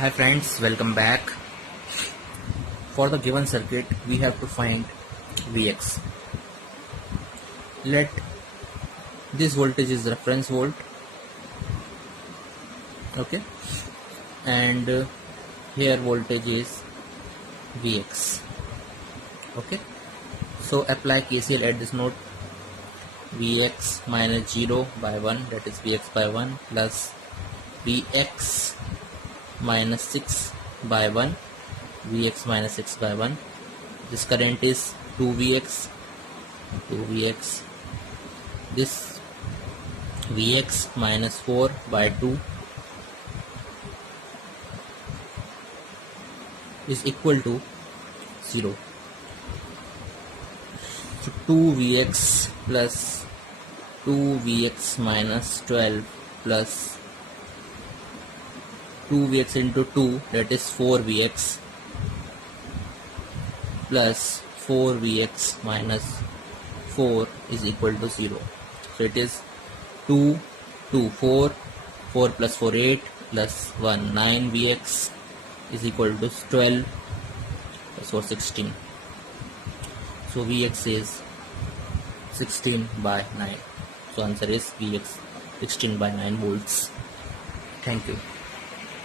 Hi friends, welcome back. For the given circuit, we have to find Vx. Let this voltage is reference volt, okay, and here voltage is Vx, okay. So apply KCL at this node. Vx minus 0 by 1, that is Vx by 1, plus Vx minus 6 by 1, Vx minus 6 by 1. This current is 2Vx. This Vx minus 4 by 2 is equal to 0. So 2Vx plus 2Vx minus 12 plus 2Vx into 2, that is 4Vx, plus 4Vx minus 4 is equal to 0. So it is 2, 4 plus 4, 8, plus 1, 9Vx is equal to 12 plus 4, 16. So Vx is 16 by 9. So answer is Vx 16 by 9 volts. Thank you.